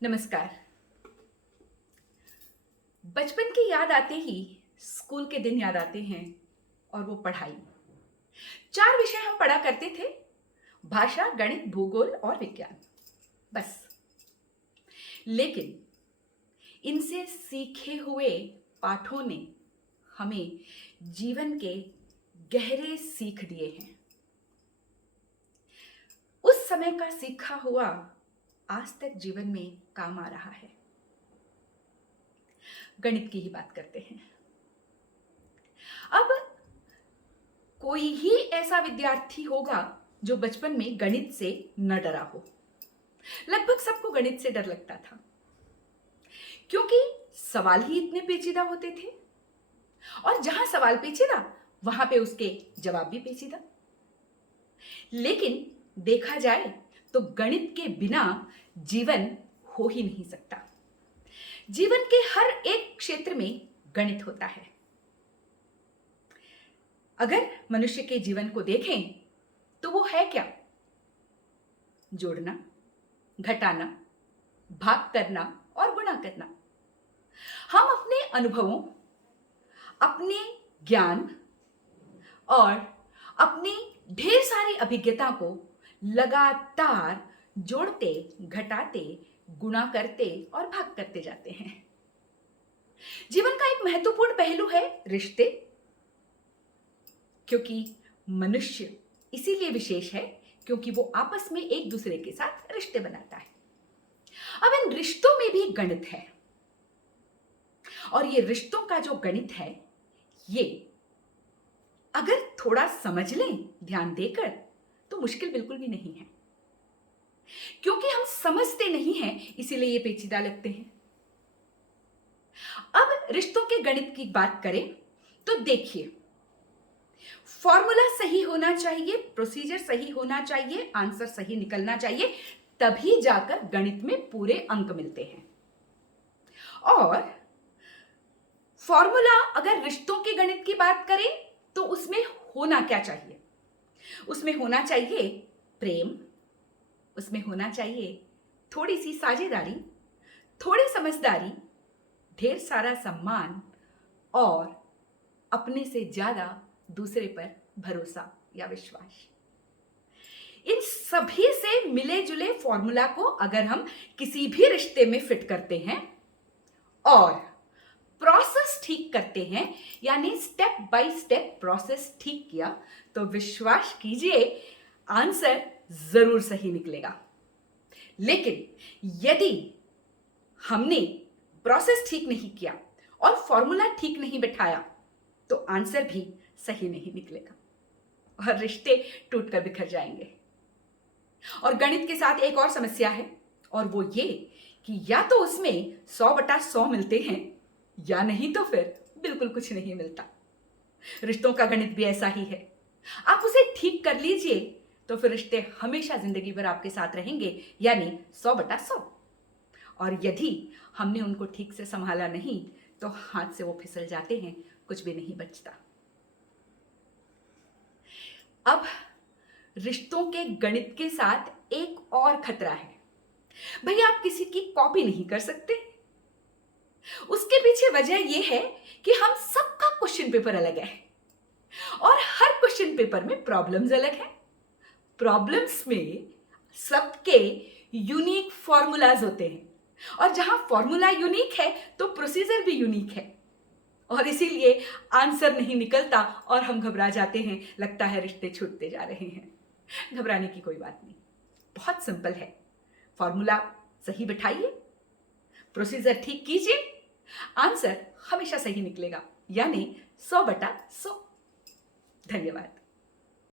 नमस्कार। बचपन की याद आते ही स्कूल के दिन याद आते हैं और वो पढ़ाई। 4 विषय हम पढ़ा करते थे, भाषा, गणित, भूगोल और विज्ञान, बस। लेकिन इनसे सीखे हुए पाठों ने हमें जीवन के गहरे सीख दिए हैं। उस समय का सीखा हुआ आज तक जीवन में काम आ रहा है। गणित की ही बात करते हैं। अब कोई ही ऐसा विद्यार्थी होगा जो बचपन में गणित से न डरा हो। लगभग सबको गणित से डर लगता था, क्योंकि सवाल ही इतने पेचीदा होते थे और जहां सवाल पेचीदा वहां पे उसके जवाब भी पेचीदा। लेकिन देखा जाए तो गणित के बिना जीवन हो ही नहीं सकता। जीवन के हर एक क्षेत्र में गणित होता है। अगर मनुष्य के जीवन को देखें तो वो है क्या? जोड़ना, घटाना, भाग करना और गुणा करना। हम अपने अनुभवों, अपने ज्ञान और अपनी ढेर सारी अभिज्ञता को लगातार जोड़ते, घटाते, गुणा करते और भाग करते जाते हैं। जीवन का एक महत्वपूर्ण पहलू है रिश्ते, क्योंकि मनुष्य इसीलिए विशेष है क्योंकि वो आपस में एक दूसरे के साथ रिश्ते बनाता है। अब इन रिश्तों में भी गणित है और ये रिश्तों का जो गणित है, ये अगर थोड़ा समझ लें ध्यान देकर तो मुश्किल बिल्कुल भी नहीं है, क्योंकि हम समझते नहीं हैं इसीलिए ये पेचीदा लगते हैं। अब रिश्तों के गणित की बात करें तो देखिए, फॉर्मूला सही होना चाहिए, प्रोसीजर सही होना चाहिए, आंसर सही निकलना चाहिए, तभी जाकर गणित में पूरे अंक मिलते हैं। और फॉर्मूला अगर रिश्तों के गणित की बात करें तो उसमें होना क्या चाहिए? उसमें होना चाहिए प्रेम, उसमें होना चाहिए थोड़ी सी साझेदारी, थोड़ी समझदारी, ढेर सारा सम्मान और अपने से ज्यादा दूसरे पर भरोसा या विश्वास। इन सभी से मिले जुले फॉर्मूला को अगर हम किसी भी रिश्ते में फिट करते हैं और प्रोसेस ठीक करते हैं, यानी स्टेप बाय स्टेप प्रोसेस ठीक किया, तो विश्वास कीजिए आंसर जरूर सही निकलेगा। लेकिन यदि हमने प्रोसेस ठीक नहीं किया और फॉर्मूला ठीक नहीं बैठाया तो आंसर भी सही नहीं निकलेगा और रिश्ते टूटकर बिखर जाएंगे। और गणित के साथ एक और समस्या है, और वो ये कि या तो उसमें 100/100 मिलते हैं या नहीं तो फिर बिल्कुल कुछ नहीं मिलता। रिश्तों का गणित भी ऐसा ही है। आप उसे ठीक कर लीजिए तो फिर रिश्ते हमेशा जिंदगी भर आपके साथ रहेंगे, यानी 100/100। और यदि हमने उनको ठीक से संभाला नहीं तो हाथ से वो फिसल जाते हैं, कुछ भी नहीं बचता। अब रिश्तों के गणित के साथ एक और खतरा है। भैया, आप किसी की कॉपी नहीं कर सकते। उसके पीछे वजह यह है कि हम सबका क्वेश्चन पेपर अलग है और हर क्वेश्चन पेपर में प्रॉब्लम्स अलग है। प्रॉब्लम्स में सबके यूनिक फॉर्मूलाज होते हैं और जहां फॉर्मूला यूनिक है तो प्रोसीजर भी यूनिक है, और इसीलिए आंसर नहीं निकलता और हम घबरा जाते हैं, लगता है रिश्ते छूटते जा रहे हैं। घबराने की कोई बात नहीं, बहुत सिंपल है। फॉर्मूला सही बिठाइए, प्रोसीजर ठीक कीजिए, आंसर हमेशा सही निकलेगा, यानी 100/100। धन्यवाद।